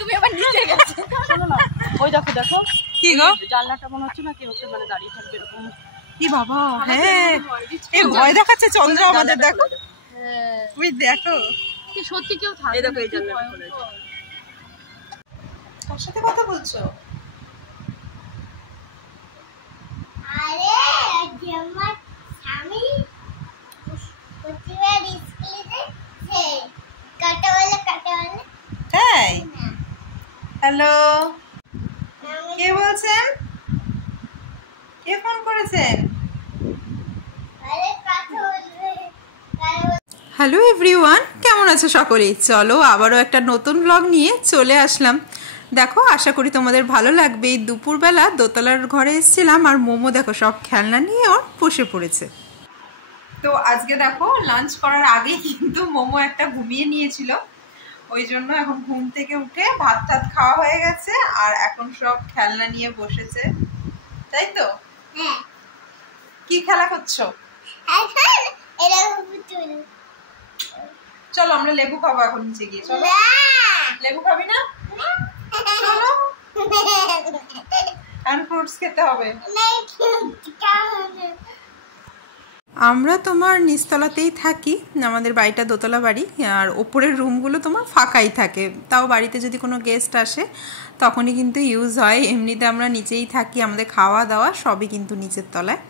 তুমি আবার নিচে গেছো। শোনো না, ওই দেখো দেখো কি গো, জানলাটা মনে হচ্ছে না কেউ মানে দাঁড়িয়ে থাকবে এরকম। কি বাবা, হ্যাঁ এই ভয় দেখাচ্ছে চন্দ্র আমাদের। দেখো তুমি দেখো কি সত্যি কেউ থাকে। এই দেখো এই জানলাটা খুলে। কার সাথে কথা বলছো? আরে আমার স্বামী প্রতিবার স্কুলে সে কাটা বলে। তাই? হ্যালো, কে বলছেন? কে ফোন করেছেন? আরে কথা বলবে। হ্যালো এভরিওয়ান, কেমন আছো সকলেই? চলো আবারও একটা নতুন ব্লগ নিয়ে চলে আসলাম। দেখো, আশা করি তোমাদের ভালো লাগবে। এই দুপুরবেলা দোতলার ঘরে এসেছিলাম আর মোমো দেখো সব খেলনা নিয়ে ওর বসে পড়েছে। তো আজকে দেখো লাঞ্চ করার আগে কিন্তু মোমো একটা ঘুমিয়ে নিয়েছিল, ওই জন্য এখন ঘুম থেকে উঠে ভাত টাত খাওয়া হয়ে গেছে আর এখন সব খেলনা নিয়ে বসেছে, তাই তো? হ্যাঁ। কি খেলা করছো? এখন এরা পুতুল। চলো আমরা লেবু খাবো এখন নিচে গিয়ে। চলো। লেবু খাবি না? চলো, এখন ফ্রুটস খেতে হবে। আমরা তোমার নিচতলাতেই থাকি, আমাদের বাড়িটা দোতলা বাড়ি, আর ওপরের রুমগুলো তোমার ফাঁকাই থাকে। তাও বাড়িতে যদি কোনো গেস্ট আসে তখনই কিন্তু ইউজ হয়, এমনিতে আমরা নিচেই থাকি, আমাদের খাওয়া দাওয়া সবই কিন্তু নিচের তলায়।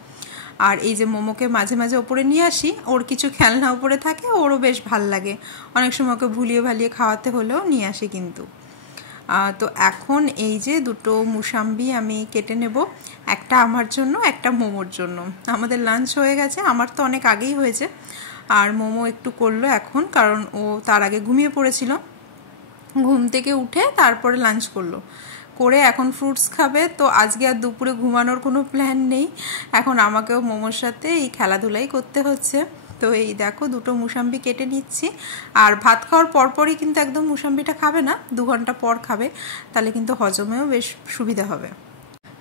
আর এই যে মোমোকে মাঝে মাঝে ওপরে নিয়ে আসি, ওর কিছু খেলনা উপরে থাকে, ওরও বেশ ভাল লাগে, অনেক সময় ওকে ভুলিয়ে ভালিয়ে খাওয়াতে হলেও নিয়ে আসি কিন্তু। তো এখন এই যে দুটো মুসাম্বি আমি কেটে নেব, একটা আমার জন্য একটা মোমোর জন্য। আমাদের লাঞ্চ হয়ে গেছে, আমার তো অনেক আগেই হয়েছে, আর মোমো একটু করলো এখন, কারণ ও তার আগে ঘুমিয়ে পড়েছিল, ঘুম থেকে উঠে তারপরে লাঞ্চ করলো, করে এখন ফ্রুটস খাবে। তো আজকে আর দুপুরে ঘুমানোর কোনো প্ল্যান নেই, এখন আমাকেও মোমোর সাথে এই খেলাধুলাই করতে হচ্ছে। তো এই দেখো দুটো মুসাম্বি কেটে নিচ্ছি, আর ভাত খাওয়ার পরপরই কিন্তু একদম মুসাম্বিটা খাবে না, 2 ঘন্টা পর খাবে, তাহলে কিন্তু হজমেও বেশ সুবিধা হবে।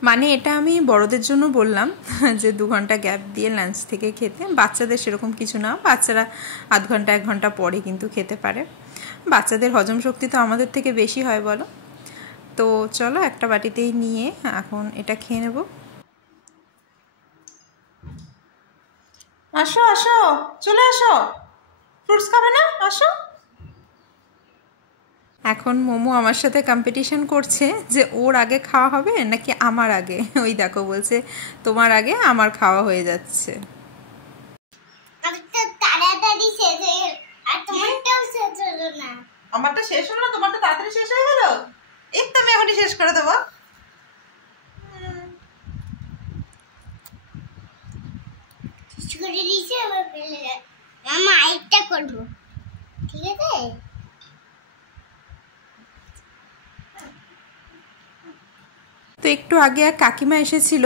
মানে এটা আমি বড়দের জন্য বললাম যে 2 ঘন্টা গ্যাপ দিয়ে লাঞ্চ থেকে খেতে, বাচ্চাদের সেরকম কিছু না, বাচ্চারা আধ ঘন্টা 1 ঘন্টা পরে কিন্তু খেতে পারে, বাচ্চাদের হজম শক্তি তো আমাদের থেকে বেশি হয় বলো। তো চলো একটা বাটিতেই নিয়ে এখন এটা খেয়ে নেব। আসো আসো, চলে আসো, ফ্রুটস খাবে না? আসো। এখন মোমো আমার সাথে কম্পিটিশন করছে যে ওর আগে খাওয়া হবে নাকি আমার আগে। ওই দেখো বলছে তোমার আগে আমার খাওয়া হয়ে যাচ্ছে। তাড়াতাড়ি শেষ হয়ে গেল, আর তোমারটাও শেষ হলো না। আমারটা শেষ হলো না, তোমারটা তাড়াতাড়ি শেষ হয়ে গেল। এই তো আমি এখনই শেষ করে দেবো। ছুরি দিয়েছে আবার ফেলে যায়। মামা আরেকটা করবো, ঠিক আছে? তো একটু আগে এক কাকিমা এসেছিল,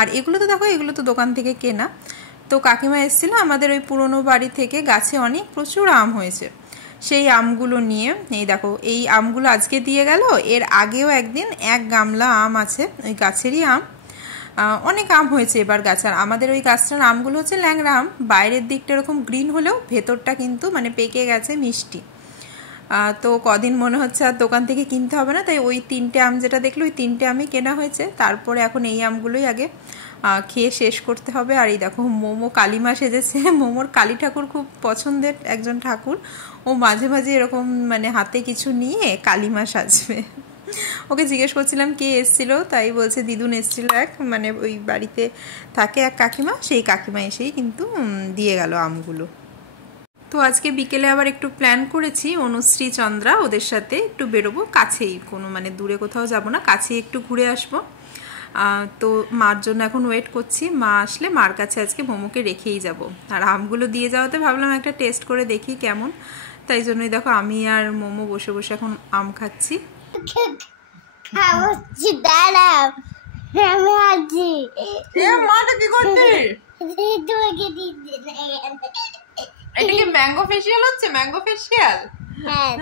আর এগুলো তো দেখো এগুলো তো দোকান থেকে কেনা। তো কাকিমা এসেছিল আমাদের ওই পুরনো বাড়ি থেকে, গাছে অনেক প্রচুর আম হয়েছে, সেই আমগুলো নিয়ে। এই দেখো এই আমগুলো আজকে দিয়ে গেল, এর আগেও একদিন 1 গামলা আম আছে, ওই গাছেরই আম, অনেক আম হয়েছে এবার গাছের। আমাদের ওই গাছটার আমগুলো হচ্ছে ল্যাংড়া আম, বাইরের দিকটা এরকম গ্রিন হলেও ভেতরটা কিন্তু মানে পেকে গেছে, মিষ্টি। তো কদিন মনে হচ্ছে আর দোকান থেকে কিনতে হবে না, তাই ওই 3টে আম যেটা দেখলো ওই 3টে আমই কেনা হয়েছে। তারপরে এখন এই আমগুলোই আগে খেয়ে শেষ করতে হবে। আর এই দেখো মোমো কালিমা সেজেছে, মোমোর কালী ঠাকুর খুব পছন্দের একজন ঠাকুর, ও মাঝে মাঝে এরকম মানে হাতে কিছু নিয়ে কালিমা সাজবে। ওকে জিজ্ঞেস করছিলাম কে এসেছিল, তাই বলছে দিদুন এসেছিল এক, মানে ওই বাড়িতে থাকে এক কাকিমা, সেই কাকিমা এসেই কিন্তু দিয়ে গেল আমগুলো। তো আজকে বিকেলে আবার একটু প্ল্যান করেছি, অনুশ্রী চন্দ্রা ওদের সাথে একটু বেরোবো, কাছেই, কোনো মানে দূরে কোথাও যাব না, কাছেই একটু ঘুরে আসবো। তো মার জন্য এখন ওয়েট করছি, মা আসলে মার কাছে আজকে মোমোকে রেখেই যাব। আর আমগুলো দিয়ে যাওয়াতে ভাবলাম একটা টেস্ট করে দেখি কেমন, তাই জন্যই দেখো আমি আর মোমো বসে বসে এখন আম খাচ্ছি। খাওয়াচ্ছি, দাঁড়াও আমি আছি। মাটা কি করছিস? তোমাকে দিতে এটা কি ম্যাঙ্গো ফেশিয়াল হচ্ছে? Mango facial? হ্যাঁ।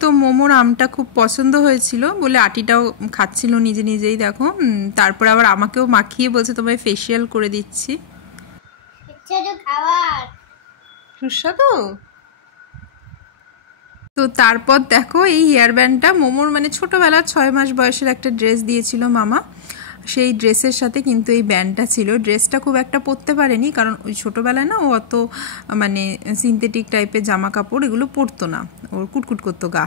তো মোমোর আমটা খুব পছন্দ হয়েছিল বলে আটিটাও খাচ্ছিল নিজে নিজেই দেখো, তারপর আবার আমাকেও মাখিয়ে বলছে তোমায় ফেশিয়াল করে দিচ্ছি। সুস্বাদু। তো তারপর দেখো এই হেয়ার ব্যান্ডটা মোমোর মানে ছোটোবেলার 6 মাস বয়সের একটা ড্রেস দিয়েছিল মামা, সেই ড্রেসের সাথে কিন্তু এই ব্যান্ডটা ছিল। ড্রেসটা খুব একটা পরতে পারেনি, কারণ ওই ছোটোবেলায় না ও অত মানে সিনথেটিক টাইপের জামা কাপড় এগুলো পরতো না, ওর কুটকুট করতো গা।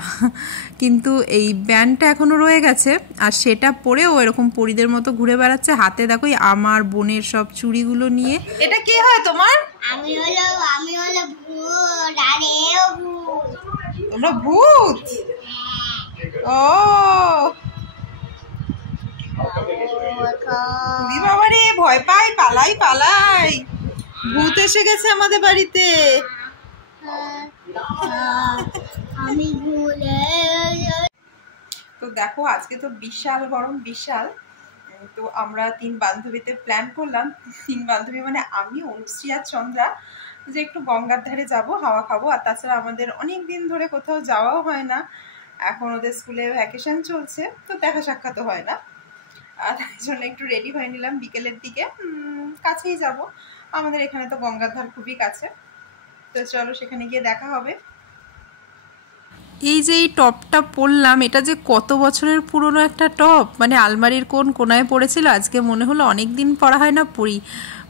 কিন্তু এই ব্যান্ডটা এখনও রয়ে গেছে, আর সেটা পরে ও এরকম পরিদের মতো ঘুরে বেড়াচ্ছে। হাতে দেখো আমার বোনের সব চুড়িগুলো নিয়ে। এটা কে হয় তোমার? আমি হলো ভূত, আর এও ভূত। তোমরা ভূত? ও বাবারে, ভয় পাই, পালাই পালাই, ভূত এসে গেছে আমাদের বাড়িতে। আমি ভুলে। তো দেখো আজকে তো বিশাল গরম, বিশাল। তো আমরা 3 বান্ধবীতে প্ল্যান করলাম, 3 বান্ধবী মানে আমি, অনুশ্রী আর চন্দ্রা, যে একটু গঙ্গার ধারে যাব, হাওয়া খাবো। আর তাছাড়া আমাদের অনেক দিন ধরে কোথাও যাওয়াও হয় না, এখন ওদের স্কুলে ভ্যাকেশন চলছে, তো দেখা সাক্ষাৎ হয় না। আর তাই জন্য একটু রেডি হয়ে নিলাম বিকেলের দিকে, কাছেই যাব, আমাদের এখানে তো গঙ্গার ধার খুবই কাছে। তো চলো সেখানে গিয়ে দেখা হবে। এই যে এই টপটা পরলাম, এটা যে কত বছরের পুরনো একটা টপ, মানে আলমারির কোন কোনায় পড়েছিল, আজকে মনে হলো অনেক দিন পরা হয় না, পরি।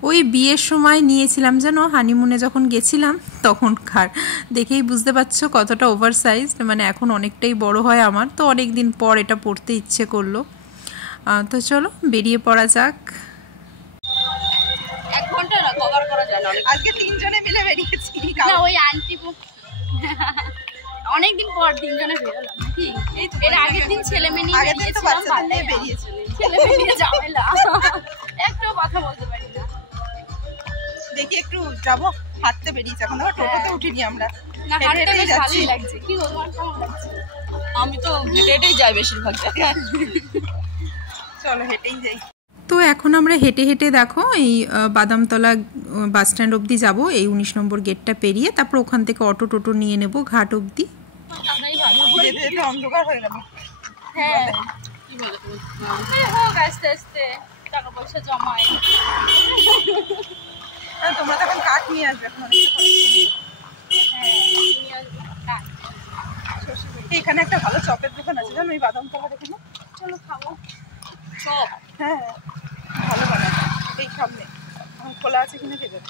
ওই বিয়ের সময় নিয়েছিলাম যেন, হানিমুনে যখন গেছিলাম তখনকার। দেখেই বুঝতে পারছো কতটা ওভার সাইজ, মানে এখন অনেকটাই বড় হয় আমার, তো অনেক দিন পর এটা পরতে ইচ্ছে করলো। তো চলো বেরিয়ে পড়া যাক। 1 ঘন্টা না কভার করা যায় না। আজকে 3 জনে মিলে বেরিয়েছি। না ওই আন্টি অনেকদিন পর 3 জনে বেরোলাম নাকি? এর আগের দিন ছেলে মেয়ে নিয়ে বেরিয়েছিলাম, ছেলে মেয়ে নিয়ে ঝামেলা, একটু কথা বলতে পারি না। দেখি একটু যাবো, হাঁটতে বেরিয়েছি এখন, দেখো টোটোতে উঠিনি আমরা, না হাঁটতে বেশ ভালোই লাগছে। কি গো তোমার কেমন লাগছে? আমি তো হেঁটেই যাই বেশিরভাগ জায়গায়। চলো হেঁটেই যাই। তো এখন আমরা হেঁটে হেঁটে দেখো এই বাদামতলা বাস স্ট্যান্ড অবধি যাবো, এই 19 নম্বর গেটটা পেরিয়ে, তারপর ওখান থেকে অটো টোটো নিয়ে নেব ঘাট অবধি। যেতে যেতে অন্ধকার হয়ে গেল। হ্যাঁ কি বলে হোক আস্তে আস্তে টাকা পয়সা জমাই। তোমরা তখন কাঠ নিয়ে আসবে, এখন এখানে একটা ভালো চপের দোকান আছে জানো, ওই বাদামতলা দেখে না, চলো খাবো চপ। হ্যাঁ ভালো বানায়, এই সামনে খোলা আছে কিনা কে জানে।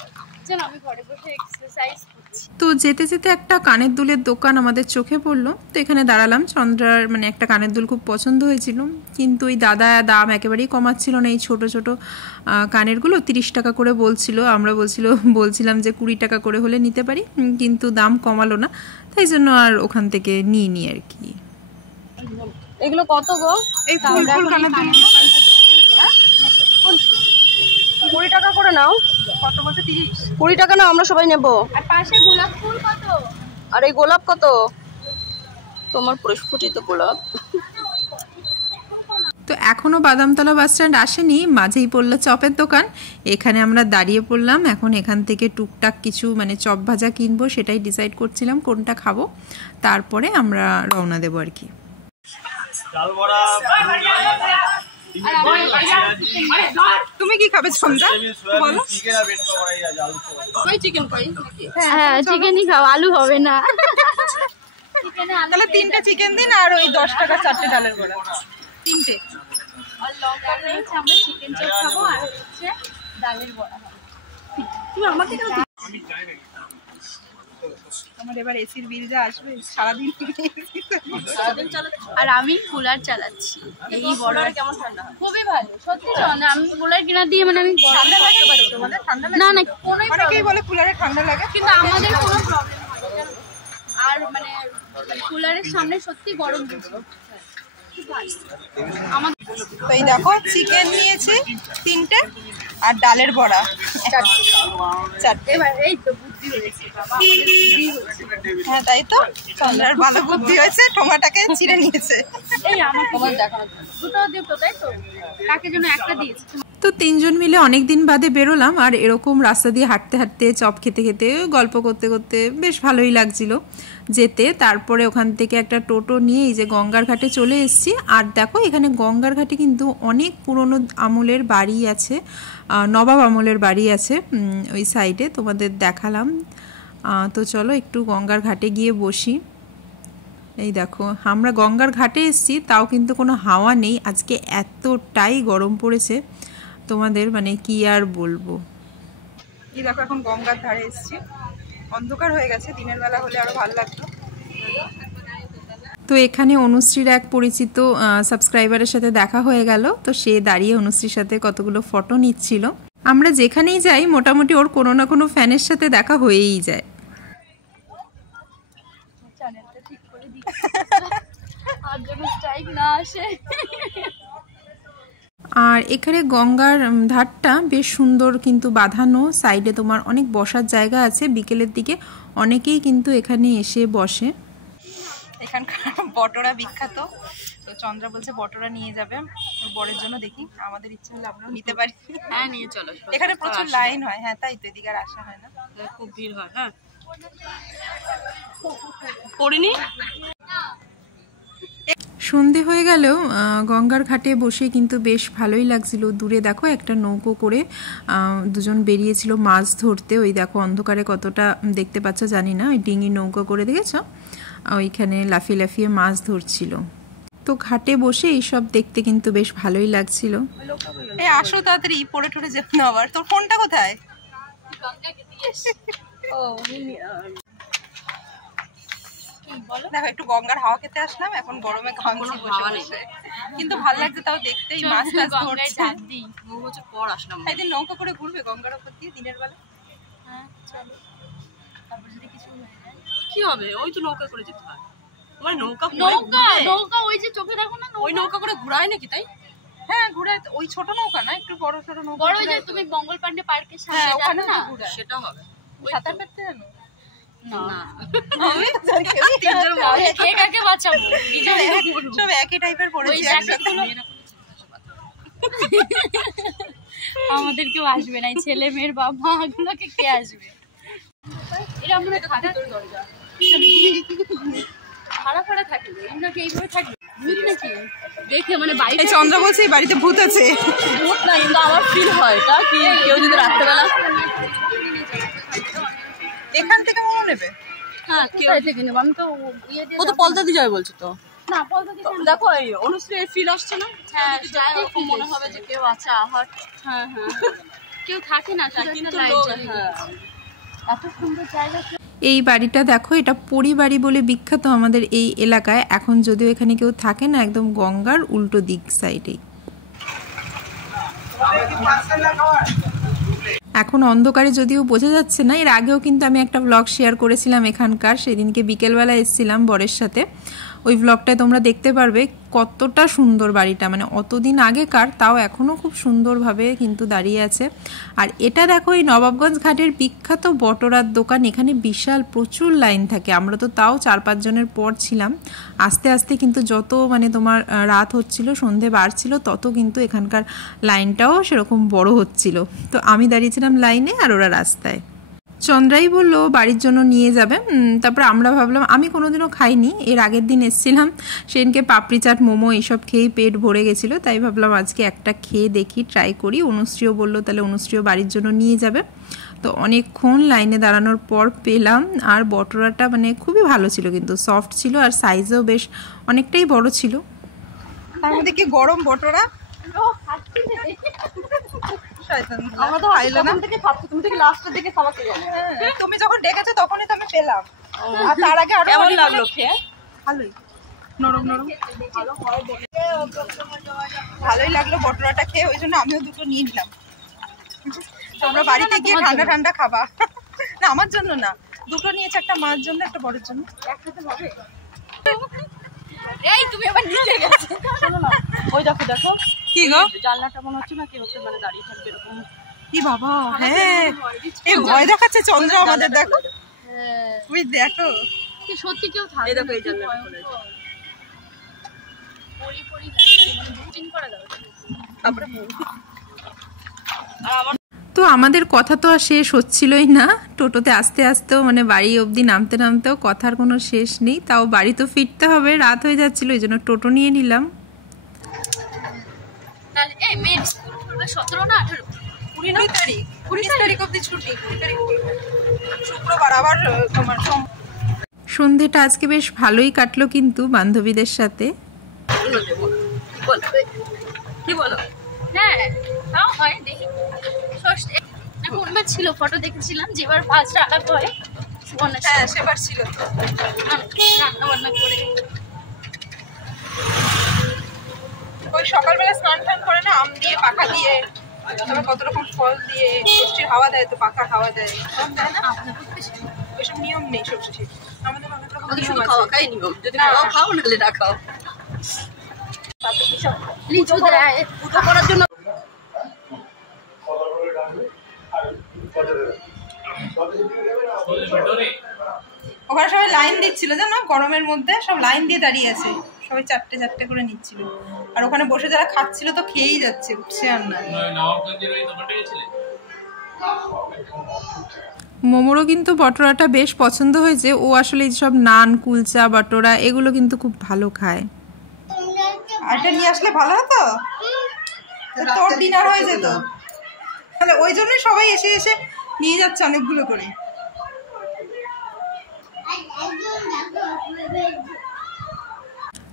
জানো আমি ঘরে বসে এক্সারসাইজ করছি। তো যেতে যেতে একটা কানের দুলের দোকান আমাদের চোখে পড়লো, তো এখানে দাঁড়ালাম। চন্দ্রার মানে একটা কানের দুল খুব পছন্দ হয়েছিল, কিন্তু ওই দাদা দাম একেবারেই কমাচ্ছিল না। এই ছোট ছোট কানেরগুলো 30 টাকা করে বলছিল, আমরা বলছিলাম যে 20 টাকা করে হলে নিতে পারি, কিন্তু দাম কমালো না, তাই জন্য আর ওখান থেকে নিইনি আর কি। এগুলো কত গো? এই ফুল ফুল কানের দুল 20 টাকা করে নাও। কত বলতে? 30। 20 টাকা নাও, আমরা সবাই নেব। আর পাশে গোলাপ ফুল কত? আর এই গোলাপ কত? তোমার প্রস্ফুটিত গোলাপ। তো এখনো বাদামতলা বাস স্ট্যান্ড আসেনি, মাঝেই পড়লো চপের দোকান, এখানে আমরা দাঁড়িয়ে পড়লাম। এখন এখান থেকে টুকটাক কিছু মানে চপ ভাজা কিনবো, সেটাই ডিসাইড করছিলাম কোনটা খাবো, তারপরে আমরা রওনা দেবো আর কি। তুমি কি খাবে সন্ধ্যা? বলো। হ্যাঁ চিকেনই খাও, আলু হবে না। তাহলে 3টে চিকেন দিন, আর ওই 10 টাকা 4টে ডালের বড়া, 3টে। আর লঙ্কা হচ্ছে আমরা চিকেন চপ খাবো, আর হচ্ছে ডালের বড়া খাবো। তুমি আমাকে দাও। আমার এবার এসির বিল যা আসবে সারাদিন। আর আমি কুলার চালাচ্ছি। এই বড় কেমন ঠান্ডা? খুবই ভালো, সত্যি ঠান্ডা। আমি কুলার কিনা দিয়ে মানে আমি ঠান্ডা লাগে তোমাদের? ঠান্ডা লাগে না? না কোনোই অনেকেই বলে কুলারে ঠান্ডা লাগে, কিন্তু আমাদের কোনো প্রবলেম হয় না। আর মানে কুলারের সামনে সত্যি গরম বুঝি। তো এই দেখো চিকেন নিয়েছি 3টে, আর ডালের বড়া 4টে। এই তো বুদ্ধি হয়েছে বাবা, আমাদের বুদ্ধি হয়েছে। হ্যাঁ তাই তো, চন্দ্রার ভালো বুদ্ধি হয়েছে, টোমাটাকে চিড়ে নিয়েছে। এই আমাকে দেখানো দুটো তাই তো, কাকে যেন একটা দিয়েছে। তো 3 জন মিলে অনেক দিন বাদে বেরোলাম, আর এরকম রাস্তা দিয়ে হাঁটতে হাঁটতে চপ খেতে খেতে গল্প করতে করতে বেশ ভালোই লাগছিল যেতে। তারপরে ওখান থেকে একটা টোটো নিয়ে এই যে গঙ্গার ঘাটে চলে এসেছি। আর দেখো এখানে গঙ্গার ঘাটে কিন্তু অনেক পুরনো আমলের বাড়ি আছে, নবাব আমলের বাড়ি আছে ওই সাইডে, তোমাদের দেখালাম। তো চলো একটু গঙ্গার ঘাটে গিয়ে বসি। এই দেখো আমরা গঙ্গার ঘাটে এসেছি, তাও কিন্তু কোনো হাওয়া নেই। আজকে এতটাই গরম পড়েছে তোমাদের মানে কি আর বলবো। এই দেখো এখন গঙ্গার ধারে এসেছি, অন্ধকার হয়ে গেছে, দিনের বেলা হলে আরো ভালো লাগতো। তো এখানে অনুশ্রীর এক পরিচিত সাবস্ক্রাইবারের সাথে দেখা হয়ে গেল, তো সে দাঁড়িয়ে অনুশ্রীর সাথে কতগুলো ফটো নিচ্ছিল। আমরা যেখানেই যাই মোটামুটি ওর কোনো না কোনো ফ্যানের সাথে দেখা হয়েই যায়। আর এখানে গঙ্গার ধারটা বেশ সুন্দর কিন্তু বাঁধানো, সাইডে তোমার অনেক বসার জায়গা আছে। বিকেলের দিকে অনেকেই কিন্তু এখানে এসে বসে। এখানকার বটরা বিখ্যাত, তো চন্দ্রা বলছে বটরা নিয়ে যাবে ওর বরের জন্য। দেখি আমাদের ইচ্ছে হলে আমরাও নিতে পারি। হ্যাঁ নিয়ে চলো, এখানে প্রচুর লাইন হয়। হ্যাঁ তাই তো, এদিকে আর আসা হয় না, খুব ভিড় হয়। হ্যাঁ পড়িনি। সন্ধে হয়ে গেলেও গঙ্গার ঘাটে বসে কিন্তু বেশ ভালোই লাগছিল। দূরে দেখো একটা নৌকো করে দুজন বেরিয়েছিল মাছ ধরতে। ওই দেখো অন্ধকারে কতটা দেখতে পাচ্ছ জানি না, ওই ডিঙি নৌকো করে দেখেছো, ওইখানে লাফিয়ে লাফিয়ে মাছ ধরছিল। তো ঘাটে বসে এইসব দেখতে কিন্তু বেশ ভালোই লাগছিল। এই আসো তাড়াতাড়ি, পড়ে টড়ে যেও না আবার। তোর ফোনটা কোথায়? দেখো একটু গঙ্গার হাওয়া খেতে আসলাম, এখন গরমে ঘামছি বসে বসে, কিন্তু ভালো লাগছে তাও দেখতেই। মাছ টাছ ধরছে। পর আসলাম, একদিন নৌকা করে ঘুরবে গঙ্গার উপর দিয়ে দিনের বেলা। হ্যাঁ চলো। তারপর যদি কিছু হয়ে যায় কি হবে? ওই তো নৌকা করে যেতে হয়। তোমার নৌকা নৌকা ওই যে চোখে দেখো না, ওই নৌকা করে ঘোরায় নাকি? তাই হ্যাঁ ঘোরায়। ওই ছোট নৌকা না, একটু বড় ছোট নৌকা। বড় যে তুমি মঙ্গল পান্ডে পার্কের সামনে ওখানে না, সেটা হবে। সাঁতার কাটতে জানো? না আমি তো জানি কে কাকে বাঁচাবো, সব একই টাইপের পড়েছি একসাথে। আমাদের কেউ আসবে না, ছেলে মেয়ের বাবা গুলোকে কে আসবে? এটা আমরা খাতা দরজা ভাড়া ভাড়া থাকে নাকি এইভাবে থাকবে? ভূত নাকি দেখে মানে বাইরে চন্দ্র বলছে এই বাড়িতে ভূত আছে। ভূত না, কিন্তু আমার ফিল হয় এটা কি কেউ যদি রাত্রেবেলা এখান থেকে মনে নেবে। হ্যাঁ কেউ থেকে নেব, আমি তো ও তো পলতা দিয়ে যাবে বলছে। তো না পলতা দিয়ে দেখো এই অনুশ্রী ফিল আসছে না। হ্যাঁ এরকম মনে হবে যে কেউ আছে আহার। হ্যাঁ হ্যাঁ কেউ থাকে না, কিন্তু এত সুন্দর জায়গা। এই বাড়িটা দেখো, এটা পরিবাড়ি বলে বিখ্যাত আমাদের এই এলাকায়। এখন যদিও এখানে কেউ থাকে না, একদম গঙ্গার উল্টো দিক সাইডে। এখন অন্ধকারে যদিও বোঝা যাচ্ছে না, এর আগেও কিন্তু আমি একটা ব্লগ শেয়ার করেছিলাম এখানকার। সেদিনকে বিকেলবেলা এসেছিলাম বরের সাথে, ওই ব্লগটায় তোমরা দেখতে পারবে কতটা সুন্দর বাড়িটা, মানে অতদিন আগেকার, তাও এখনও খুব সুন্দরভাবে কিন্তু দাঁড়িয়ে আছে। আর এটা দেখো এই নবাবগঞ্জ ঘাটের বিখ্যাত বটরার দোকান। এখানে বিশাল প্রচুর লাইন থাকে। আমরা তো তাও 4-5 জনের পর ছিলাম। আস্তে আস্তে কিন্তু যত মানে তোমার রাত হচ্ছিল, সন্ধে বাড়ছিল, তত কিন্তু এখানকার লাইনটাও সেরকম বড় হচ্ছিল। তো আমি দাঁড়িয়েছিলাম লাইনে আর ওরা রাস্তায়। চন্দ্রাই বললো বাড়ির জন্য নিয়ে যাবে। তারপর আমরা ভাবলাম, আমি কোনোদিনও খাইনি, এর আগের দিন এসেছিলাম, সেদিনকে পাপড়ি চাট মোমো এইসব খেয়েই পেট ভরে গেছিলো, তাই ভাবলাম আজকে একটা খেয়ে দেখি, ট্রাই করি। অনুশ্রীও বললো তাহলে অনুশ্রীও বাড়ির জন্য নিয়ে যাবে। তো অনেকক্ষণ লাইনে দাঁড়ানোর পর পেলাম। আর বটরাটা মানে খুবই ভালো ছিল, কিন্তু সফট ছিল আর সাইজও বেশ অনেকটাই বড় ছিল। তার মধ্যে কি গরম বটরা। তুমি যখন ডেকেছো তখনই তো আমি পেলাম, আর তার আগে আরো কেমন লাগলো খেয়ে? ভালোই, নরম নরম ভালোই লাগলো বটরাটা খেয়ে, ওই জন্য আমিও দুটো নিয়ে নিলাম। তোমরা বাড়িতে গিয়ে ঠান্ডা ঠান্ডা খাবা। না আমার জন্য না, দুটো নিয়েছে, একটা মার জন্য একটা বড়ের জন্য, একসাথে হবে। এই তুমি আবার নিচে গেছো, শোনো না, ওই দেখো দেখো কি গো, জানলাটা মনে হচ্ছে না কি হচ্ছে, মানে দাঁড়িয়ে থাকবে এরকম। কি বাবা, হ্যাঁ এই ভয় দেখাচ্ছে চন্দ্র আমাদের। দেখো তুই দেখো কি সত্যি কেউ থাকে। এই দেখো এই জানলাটা খুলে আছে, পরি পরি মানে বুকিং করা যাবে। তারপরে তো আমাদের কথা তো আর শেষ হচ্ছিলই না। টোটোতে আস্তে আস্তেও মানে বাড়ি অবধি নামতে নামতেও কথার কোনো শেষ নেই। তাও বাড়ি তো ফিরতে হবে, রাত হয়ে যাচ্ছিল, এই জন্য টোটো নিয়ে নিলাম। তাহলে এই মেয়ের স্কুল খুলবে 17 না 18? 20 তারিখ 19 তারিখ অবধি ছুটি, 20 তারিখ শুক্রবার আবার তোমার সন্ধেটা আজকে বেশ ভালোই কাটলো কিন্তু বান্ধবীদের সাথে। কি বলো? হ্যাঁ তাও হয় দেখি। ছিল ফটো দেখেছিলাম যেবার ফার্স্ট আলাপ হয় হ্যাঁ সেবার ছিল তো রান্না বান্না করে ওই সকালবেলা স্নান টান করে না, আম দিয়ে পাখা দিয়ে তারপর কত রকম ফল দিয়ে ষষ্ঠীর হাওয়া দেয়, তো পাখা হাওয়া দেয় সব দেয় না। ওইসব নিয়ম নেই ষষ্ঠীর, আমাদের অনেক রকম নিয়ম আছে। খাওয়া খাই নিয়ম, যদি খাওয়া খাও নাহলে না খাও। লিচু দেয় পুজো করার জন্য। ওখানে সবাই লাইন দিচ্ছিল জানো, গরমের মধ্যে সব লাইন দিয়ে দাঁড়িয়ে আছে, সবাই চারটে চারটে করে নিচ্ছিল। আর ওখানে বসে যারা খাচ্ছিল তো খেয়েই যাচ্ছে, উঠছে আর না। মোমোরও কিন্তু বটরাটা বেশ পছন্দ হয়েছে, ও আসলে সব নান কুলচা বটরা এগুলো কিন্তু খুব ভালো খায়। আর এটা নিয়ে আসলে ভালো হতো, তোর ডিনার হয়ে যেত। তাহলে ওই জন্যই সবাই এসে এসে নিয়ে যাচ্ছে অনেকগুলো করে।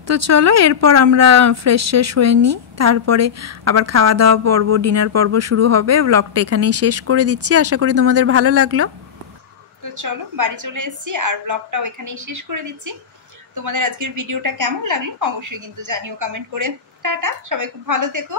তো চলো এরপর আমরা ফ্রেশ শেষ হয়ে নিই, তারপরে আবার খাওয়া দাওয়া পর্ব, ডিনার পর্ব শুরু হবে। ব্লগটা এখানেই শেষ করে দিচ্ছি, আশা করি তোমাদের ভালো লাগলো। তো চলো বাড়ি চলে এসেছি আর ব্লগটাও এখানেই শেষ করে দিচ্ছি। তোমাদের আজকের ভিডিওটা কেমন লাগলো অবশ্যই কিন্তু জানিও কমেন্ট করে। টাটা, সবাই খুব ভালো থেকো।